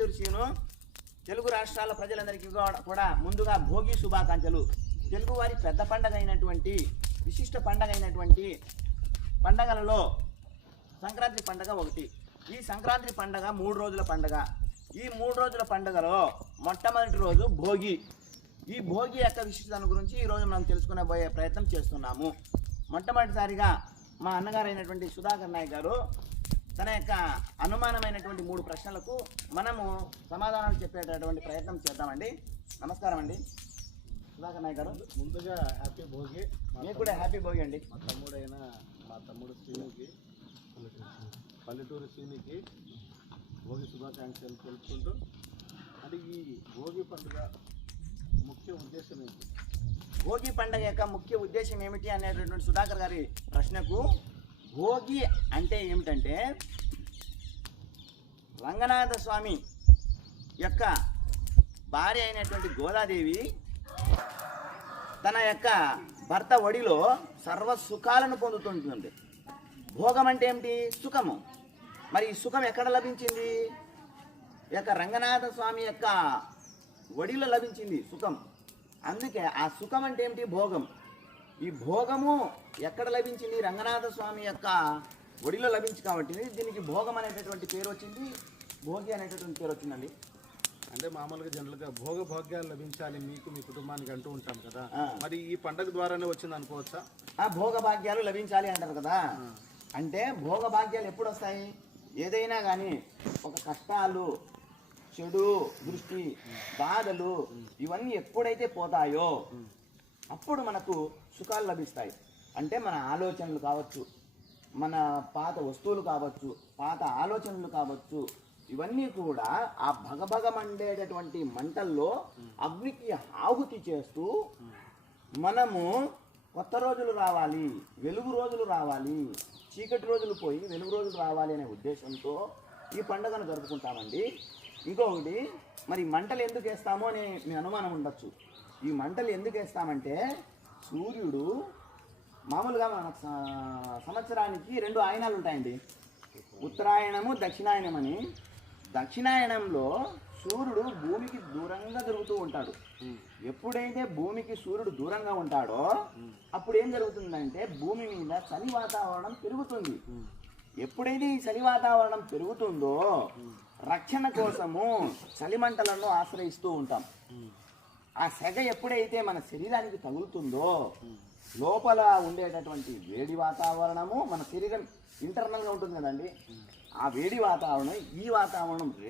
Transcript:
పల్లెటూరు సీను తెలుగు రాష్ట్రాల ప్రజలందరికీ కూడా ముందుగా భోగి శుభాకాంక్షలు. తెలుగువారి పెద్ద పండగ అయినటువంటి విశిష్ట పండగ అయినటువంటి పండగలలో సంక్రాంతి పండగ ఒకటి. ఈ సంక్రాంతి పండగ 3 రోజుల పండగ. ఈ 3 రోజుల పండుగలో మొట్టమొదటి రోజు భోగి. ఈ భోగి యొక్క విశిష్టతను గురించి ఈరోజు మనం తెలుసుకునే ప్రయత్నం చేస్తున్నాము. మొట్టమొదటిసారిగా మా అన్నగారైనటువంటి సుధాకర్ నాయక్ గారు తన యొక్క అనుమానమైనటువంటి 3 ప్రశ్నలకు మనము సమాధానాలు చెప్పేటటువంటి ప్రయత్నం చేద్దామండి. నమస్కారం అండి సుధాకర్ నాయక్ గారు. ముందుగా హ్యాపీ భోగి. మీకు కూడా హ్యాపీ భోగి అండి. మా తమ్ముడు శ్రీనికి, పల్లెటూరు శ్రీనికి భోగి శుభాకాంక్షలు తెలుపుకుంటూ, అంటే ఈ భోగి పండుగ ముఖ్య ఉద్దేశం ఏంటి? భోగి పండుగ యొక్క ముఖ్య ఉద్దేశం ఏమిటి అనేటటువంటి సుధాకర్ గారి ప్రశ్నకు, భోగి అంటే ఏమిటంటే రంగనాథ స్వామి యొక్క భార్య అయినటువంటి గోదాదేవి తన యొక్క భర్త ఒడిలో సర్వ సుఖాలను పొందుతుంటుంది. భోగం అంటే ఏమిటి? సుఖము. మరి ఈ సుఖం ఎక్కడ లభించింది? ఈ యొక్క రంగనాథ స్వామి యొక్క ఒడిలో లభించింది సుఖం. అందుకే ఆ సుఖం అంటే ఏమిటి? భోగం. ఈ భోగము ఎక్కడ లభించింది? రంగనాథ స్వామి యొక్క ఒడిలో లభించి కాబట్టి దీనికి భోగం అనేటటువంటి పేరు వచ్చింది, భోగి అనేటటువంటి పేరు వచ్చిందండి. అంటే మామూలుగా జనరల్గా భోగ భాగ్యాలు లభించాలి మీకు, మీ కుటుంబానికి అంటూ ఉంటాం కదా, మరి ఈ పండుగ ద్వారానే వచ్చింది అనుకోవచ్చా? ఆ భోగ భాగ్యాలు లభించాలి అంటారు కదా. అంటే భోగ భాగ్యాలు ఎప్పుడు వస్తాయి? ఏదైనా కానీ ఒక కష్టాలు, చెడు దృష్టి, బాధలు ఇవన్నీ ఎప్పుడైతే పోతాయో అప్పుడు మనకు సుఖాలు లభిస్తాయి. అంటే మన ఆలోచనలు కావచ్చు, మన పాత వస్తువులు కావచ్చు, పాత ఆలోచనలు కావచ్చు, ఇవన్నీ కూడా ఆ భగభగమండేటటువంటి మంటల్లో అగ్నికి ఆహుతి చేస్తూ మనము కొత్త రోజులు రావాలి, వెలుగు రోజులు రావాలి, చీకటి రోజులు పోయి వెలుగు రోజులు రావాలి అనే ఉద్దేశంతో ఈ పండుగను జరుపుకుంటామండి. ఇంకొకటి, మరి మంటలు ఎందుకు వేస్తామో అనే మీ అనుమానం ఉండొచ్చు. ఈ మంటలు ఎందుకు వేస్తామంటే సూర్యుడు మామూలుగా మన సంవత్సరానికి 2 ఆయనాలు ఉంటాయండి, ఉత్తరాయణము, దక్షిణాయనం అని. దక్షిణాయనంలో సూర్యుడు భూమికి దూరంగా తిరుగుతూ ఉంటాడు. ఎప్పుడైతే భూమికి సూర్యుడు దూరంగా ఉంటాడో అప్పుడు ఏం జరుగుతుందంటే భూమి మీద చలి వాతావరణం పెరుగుతుంది. ఎప్పుడైతే ఈ చలి వాతావరణం పెరుగుతుందో రక్షణ కోసము చలిమంటలను ఆశ్రయిస్తూ ఉంటాం. ఆ సెగ ఎప్పుడైతే మన శరీరానికి తగులుతుందో లోపల ఉండేటటువంటి వేడి వాతావరణము, మన శరీరం ఇంటర్నల్గా ఉంటుంది కదండి, ఆ వేడి వాతావరణం ఈ వాతావరణం